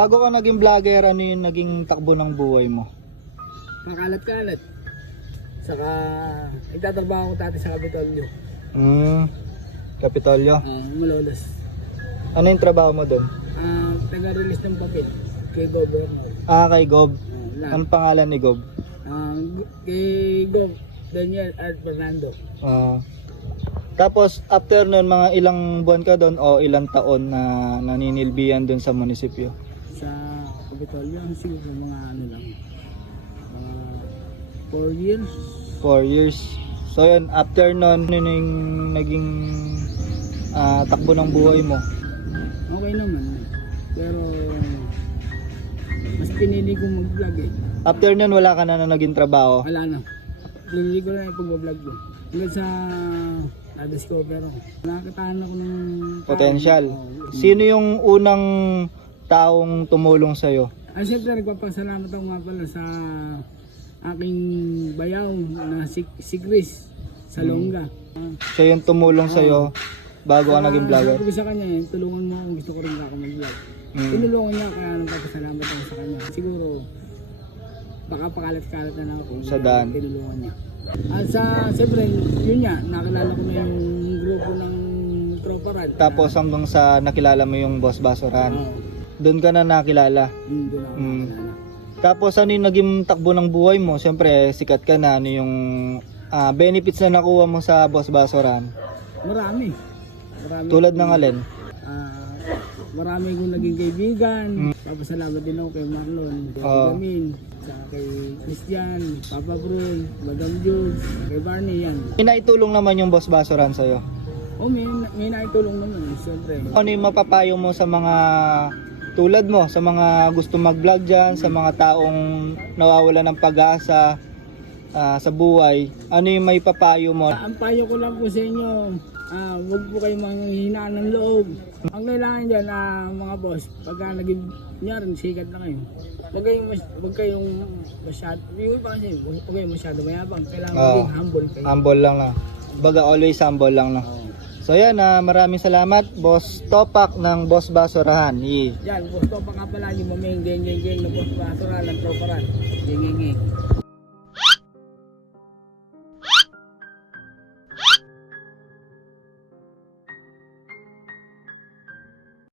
Bago ka naging vlogger, ano yung naging takbo ng buhay mo? Kakalat-kalat. Saka, nagtatrabaho ko dati sa Kapitolyo. Hmm, Kapitolyo. Ah, malolos. Ano yung trabaho mo doon? Ah, taga-release ng papel kay Governor. Ah, kay Gob. Lang. Anong pangalan ni Gob? Ah, gu- kay Gov, Daniel Art Fernando. Ah. tapos, after nun, mga ilang buwan ka doon o ilang taon na naninilbihan doon sa munisipyo? Sa Kapitolyo, siguro mga ano lang. Mga 4 years. Four years. So yun, after nun, ano yung naging ah, takbo ng buhay mo? Okay naman. Pero, mas pinili ko mag-vlog eh. After nun, wala ka na na naging trabaho? Wala na. Pinili ko na yung pag-vlog ko. Hanggang sa na-discover ako. Nakakataan ako ng. Potential. Sino yung unang taong tumulong sa'yo? Ay, siyempre, nagpapasalamat ako nga pala sa aking bayaw na si, si Chris sa Longga. Ah, Siya yung tumulong sa'yo bago ka ah, naging vlogger? Sabi ko sa kanya, eh, tulungan mo ako, gusto ko rin ako mag-vlog. Mm. Tinulungan niya, kaya nagpapasalamat ako sa kanya. Siguro, baka pakalat-kalat na lang ako. Sa daan. Tinulungan niya. At sa, siyempre, yun nga, nakilala ko na yung grupo ng Tropa Rad. Tapos hanggang sa nakilala mo yung Boss Basuran. Oo. Doon ka na nakilala. Hmm, doon ako Mm. nakilala. Tapos ano yung naging takbo ng buhay mo? Siyempre, sikat ka na. Ano yung ah, benefits na nakuha mo sa Boss Basuran? Marami. Marami. Tulad ng alin? Ah, marami kong naging kaibigan. Papasalamat din ako kay Marlon, kay Oo. Benjamin, sa kay Christian, Papa Brun, Madam Jules, kay Barney, yan. Inaitulong naman yung Boss Basuran sa'yo. Oh, may, may naitulong naman, siyempre. Ano yung mapapayo mo sa mga tulad mo, sa mga gusto mag-vlog dyan, sa mga taong nawawala ng pag-asa ah, sa buhay, ano yung may papayo mo? Ah, ang payo ko lang po sa inyo, ah, huwag po kayong manghihinaan ng loob. Ang kailangan dyan, ah, mga boss, pagka naging, nyarin, sikat na kayo. Huwag kayong, mas, huwag kayong masyado, yung iba kasi, huwag kayong masyado mayabang. Kailangan Oo. maging humble kayo. Humble lang na. Baga always humble lang na. Oo. So yan, ah, maraming salamat Boss Topak ng Boss Basurahan. I Yan, gusto pa ka pala yung maming geng geng geng na boss basura ng troparan. Geng geng geng.